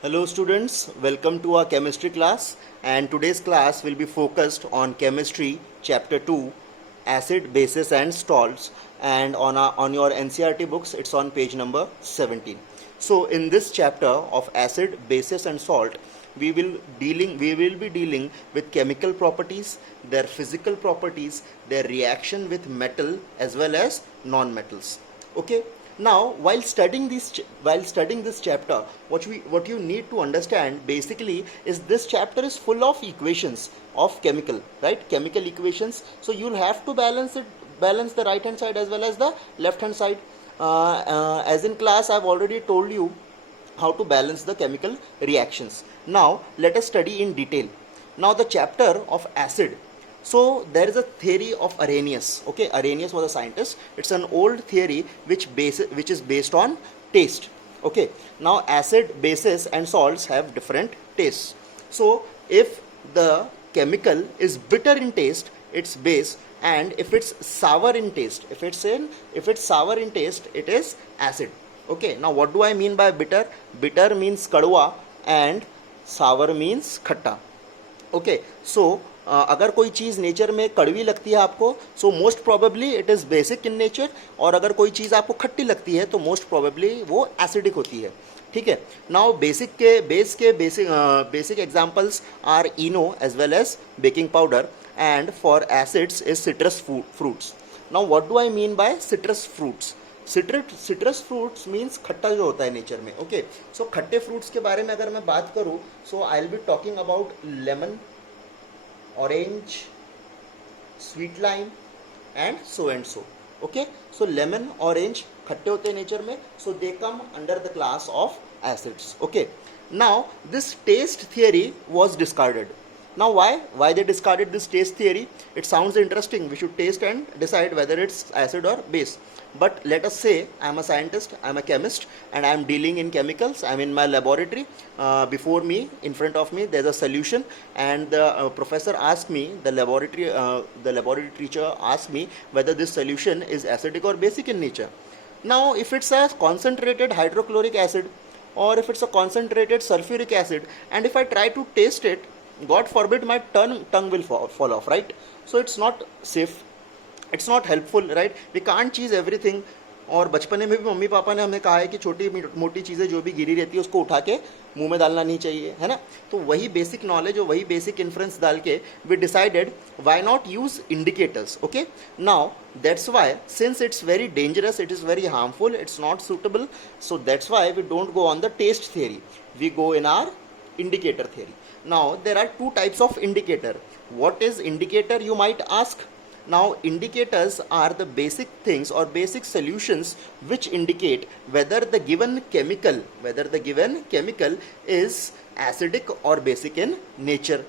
Hello students, welcome to our chemistry class, and today's class will be focused on chemistry chapter 2, acid, bases and salts, and on your NCERT books it's on page number 17. So in this chapter of acid, bases and salt, we will be dealing with chemical properties, their physical properties, their reaction with metal as well as non-metals. Okay, now while studying this chapter, what you need to understand basically is this chapter is full of equations of chemical, right? Chemical equations. So you'll have to balance the right hand side as well as the left hand side. As in class I've already told you how to balance the chemical reactions. Now let us study in detail. Now the chapter of acid. So there is a theory of Arrhenius. Okay, Arrhenius was a scientist. It's an old theory which is based on taste. Okay, now acid, bases and salts have different tastes. So if the chemical is bitter in taste, it's base, and if it's sour in taste, if it's sour in taste, it is acid. Okay, now what do I mean by bitter? Bitter means kadwa and sour means खट्टा. Okay, सो अगर कोई चीज़ nature में कड़वी लगती है आपको, so most probably it is basic in nature, और अगर कोई चीज़ आपको खट्टी लगती है तो मोस्ट प्रोबेबली वो एसिडिक होती है. ठीक है. Now basic examples are Eno as well as baking powder, and for acids is citrus fruits. Now what do I mean by citrus fruits? Citrus fruits means खट्टा जो होता है नेचर में. ओके, सो खट्टे फ्रूट्स के बारे में अगर मैं बात करूं, so I will be talking about lemon, orange, sweet lime and so. Okay, so lemon, orange खट्टे होते हैं नेचर में, so they come under the class of acids. Okay, now this test theory was discarded. Now why they discarded this taste theory? It sounds interesting. We should taste and decide whether it's acid or base. But let us say I am a scientist, I am a chemist, and I am dealing in chemicals. I am in my laboratory. Before me, in front of me, there's a solution, and the professor asked me, the laboratory teacher asked me whether this solution is acidic or basic in nature. Now, if it's a concentrated hydrochloric acid, or if it's a concentrated sulfuric acid, and if I try to taste it, God forbid my tongue will fall off, right? So it's not safe, it's not helpful, right? We can't choose everything. और बचपने में भी mummy papa ने हमें कहा है कि छोटी मोटी चीज़ें जो भी गिरी रहती है उसको उठा के मुंह में डालना नहीं चाहिए, है ना? तो वही बेसिक नॉलेज और वही बेसिक इन्फ्रेंस डाल के we decided why not use indicators. Okay, now that's why since it's very dangerous, it is very harmful, it's not suitable, so that's why we don't go on the test theory, we go in our indicator theory. Now there are two types of indicator. What is indicator, you might ask? Now indicators are the basic things or basic solutions which indicate whether the given chemical is acidic or basic in nature.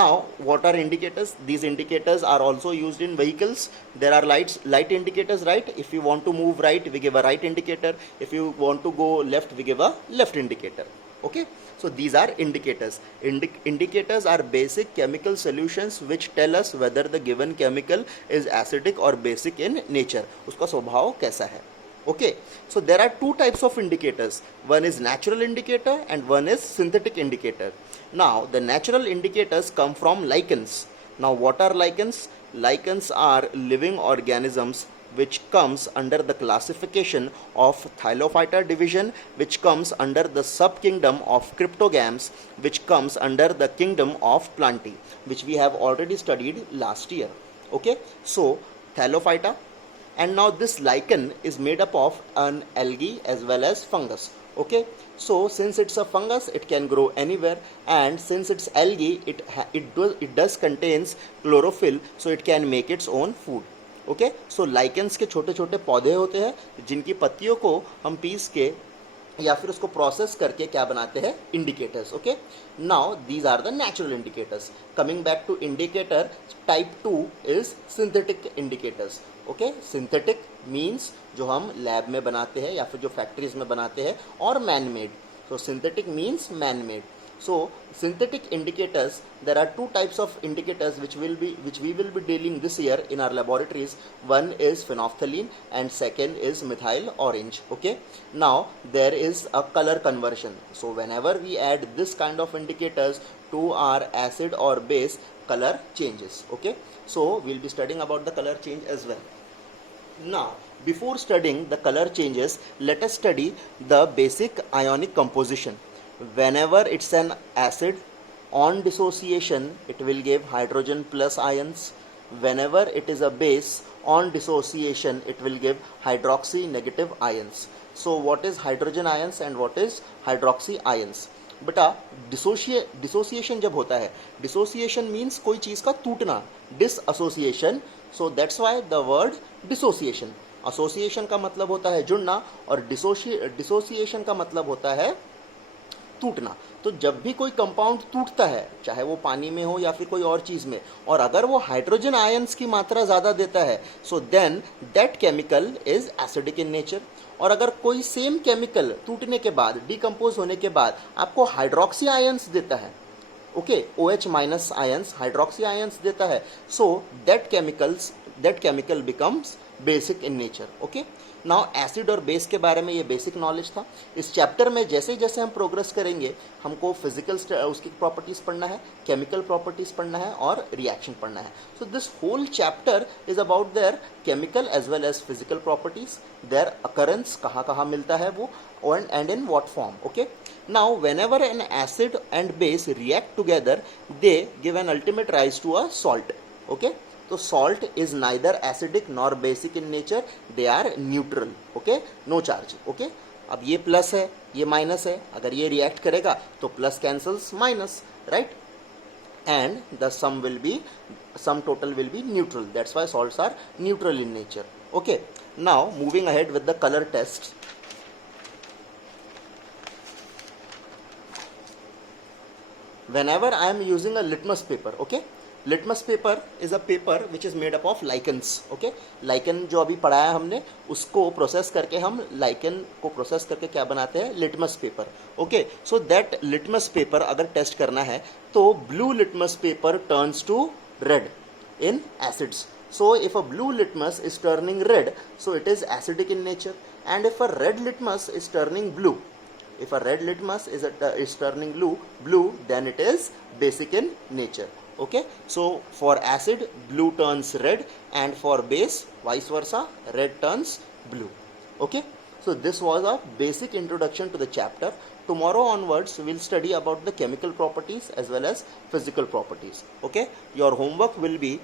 Now what are indicators? These indicators are also used in vehicles. There are light indicators, right? If you want to move right, we give a right indicator. If you want to go left, we give a left indicator. Okay, so these are indicators. Indicators are basic chemical solutions which tell us whether the given chemical is acidic or basic in nature. उसका स्वभाव कैसा है. Okay, so there are two types of indicators. One is natural indicator and one is synthetic indicator. Now the natural indicators come from lichens. Now what are lichens? Lichens are living organisms which comes under the classification of Thylophyta division, which comes under the subkingdom of Cryptogams, which comes under the kingdom of Plantae, which we have already studied last year. Okay, so Thylophyta, and now this lichen is made up of an algae as well as fungus. Okay, so since it's a fungus, it can grow anywhere, and since it's algae, it does contains chlorophyll, so it can make its own food. Okay, so lichens के छोटे छोटे पौधे होते हैं जिनकी पत्तियों को हम पीस के या फिर उसको प्रोसेस करके क्या बनाते हैं, indicators. Okay, now these are the natural indicators. Coming back to indicator, type 2 is synthetic indicators. Okay, synthetic means जो हम लैब में बनाते हैं या फिर जो फैक्ट्रीज में बनाते हैं, और man made. So synthetic means man made. So synthetic indicators, there are two types of indicators which we will be dealing this year in our laboratories. One is phenolphthalein and second is methyl orange. Okay, now there is a color conversion. So whenever we add this kind of indicators to our acid or base, color changes. Okay, so we'll be studying about the color change as well. Now, before studying the color changes, let us study the basic ionic composition. Whenever it's an acid, on dissociation, it will give hydrogen plus ions. Whenever it is a base, on dissociation, it will give hydroxy negative ions. So, what is hydrogen ions and what is hydroxy ions? बेटा dissociation जब होता है, dissociation means कोई चीज का टूटना, dissociation. So that's why the word dissociation. Association का मतलब होता है जुड़ना और डिसोसिएशन का मतलब होता है टूटना. तो जब भी कोई कंपाउंड टूटता है, चाहे वो पानी में हो या फिर कोई और चीज में, और अगर वो हाइड्रोजन आयंस की मात्रा ज्यादा देता है, so then that chemical is acidic in nature. और अगर कोई सेम केमिकल टूटने के बाद, डिकम्पोज होने के बाद आपको हाइड्रोक्सी आयंस देता है, okay, OH minus ions, hydroxy ions देता है, so that chemical becomes basic in nature. Okay, now acid और बेस के बारे में ये बेसिक नॉलेज था. इस चैप्टर में जैसे जैसे हम प्रोग्रेस करेंगे, हमको फिजिकल उसकी प्रॉपर्टीज पढ़ना है, केमिकल प्रॉपर्टीज पढ़ना है और रिएक्शन पढ़ना है. So this whole chapter is about their chemical as well as physical properties, their occurrence, कहाँ कहाँ मिलता है वो, and in what form. Okay, now whenever an acid and base react together, they give an ultimate rise to a salt. Okay, so salt is neither acidic nor basic in nature, they are neutral. Okay, no charge. Okay, अब ये plus है, ये minus है, अगर ये react करेगा तो plus cancels minus, right, and the sum total will be neutral. That's why salts are neutral in nature. Okay, now moving ahead with the color tests. Whenever I am using a litmus paper, okay, litmus paper is a paper which is made up of lichens. Okay, lichen जो अभी पढ़ाया हमने, उसको process करके हम lichen को process करके क्या बनाते हैं, litmus paper. Okay, so that litmus paper अगर टेस्ट करना है तो blue litmus paper turns to red in acids. So if a blue litmus is turning red, so it is acidic in nature. And if a red litmus is turning blue, if a red litmus is turning blue, then it is basic in nature. Okay, so for acid, blue turns red, and for base, vice versa, red turns blue. Okay, so this was a basic introduction to the chapter. Tomorrow onwards, we will study about the chemical properties as well as physical properties. Okay, your homework will be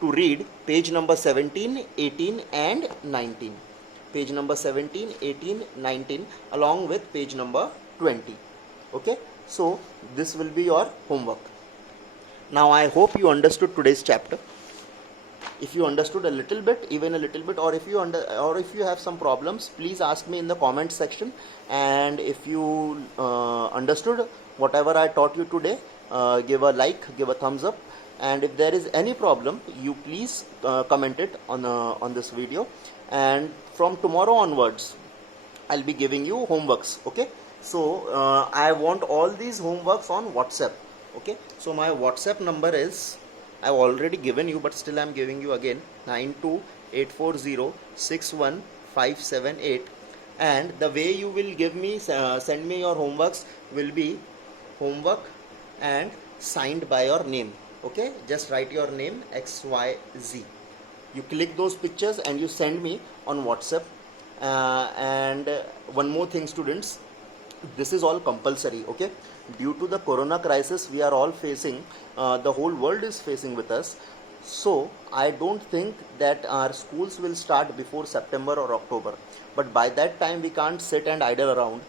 to read page number 17, 18 and 19. Page number 17, 18, 19 along with page number 20. Okay, so this will be your homework. Now I hope you understood today's chapter. If you understood a little bit, even a little bit, or if you have some problems, please ask me in the comment section. And if you understood whatever I taught you today, give a like, give a thumbs up. And if there is any problem, you please comment it on this video. And from tomorrow onwards, I'll be giving you homeworks. Okay, so I want all these homeworks on WhatsApp. Okay, so my WhatsApp number is, I've already given you, but still I'm giving you again, 9284061578. And the way you will give me, send me your homeworks will be homework and signed by your name. Okay, just write your name XYZ. You click those pictures and you send me on WhatsApp. And one more thing, students, this is all compulsory. Okay, due to the corona crisis we are all facing, the whole world is facing with us. So I don't think that our schools will start before September or October, but by that time we can't sit and idle around.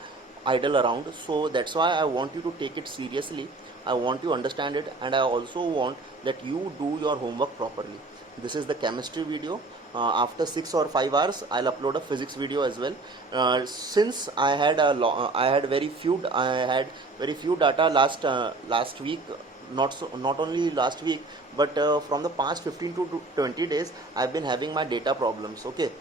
So that's why I want you to take it seriously. I want you to understand it, and I also want that you do your homework properly. This is the chemistry video. After 6 or 5 hours, I'll upload a physics video as well. Since I had very few data last week, not only last week, but from the past 15 to 20 days, I've been having my data problems. Okay,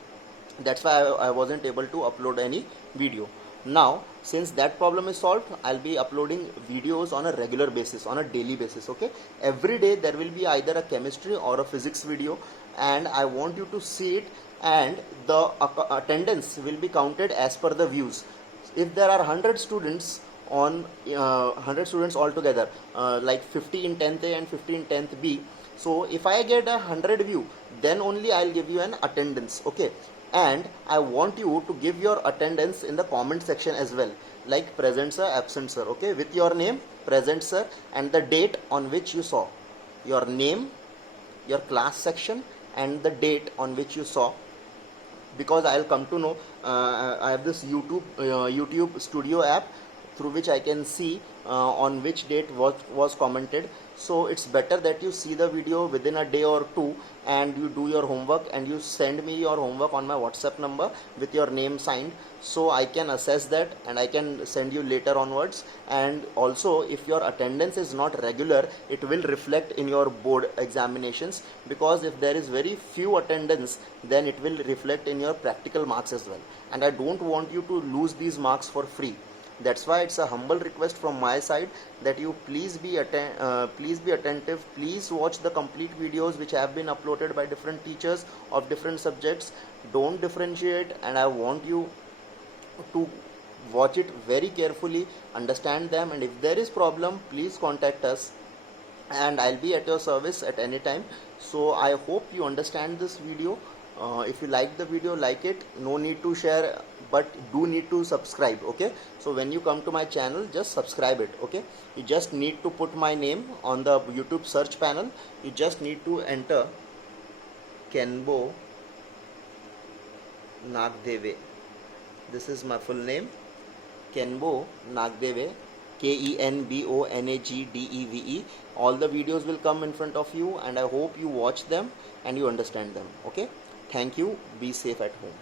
that's why I wasn't able to upload any video. Now since that problem is solved, I'll be uploading videos on a regular basis, on a daily basis. Okay, every day there will be either a chemistry or a physics video, and I want you to see it, and the attendance will be counted as per the views. If there are 100 students on 100 students altogether, like 50 in 10th A and 50 in 10th B, so if I get 100 view, then only I'll give you an attendance. Okay, and I want you to give your attendance in the comment section as well, like present sir, absent sir. Okay, with your name, present sir, and the date on which you saw, your name, your class section, and the date on which you saw. Because I'll come to know, I have this YouTube Studio app through which I can see on which date was commented. So it's better that you see the video within a day or two, and you do your homework, and you send me your homework on my WhatsApp number with your name signed, so I can assess that and I can send you later onwards. And also, if your attendance is not regular, it will reflect in your board examinations, because if there is very few attendance, then it will reflect in your practical marks as well, and I don't want you to lose these marks for free. That's why it's a humble request from my side that you please be attentive. Please watch the complete videos which have been uploaded by different teachers of different subjects. Don't differentiate, and I want you to watch it very carefully, understand them, and if there is problem, please contact us, and I'll be at your service at any time. So I hope you understand this video. If you like the video, like it. No need to share, but do need to subscribe. Okay, so when you come to my channel, just subscribe it. Okay, you just need to put my name on the YouTube search panel. You just need to enter Kenbo Nagdeve. This is my full name, Kenbo Nagdeve, KENBONAGDEVE. All the videos will come in front of you, and I hope you watch them and you understand them. Okay, thank you. Be safe at home.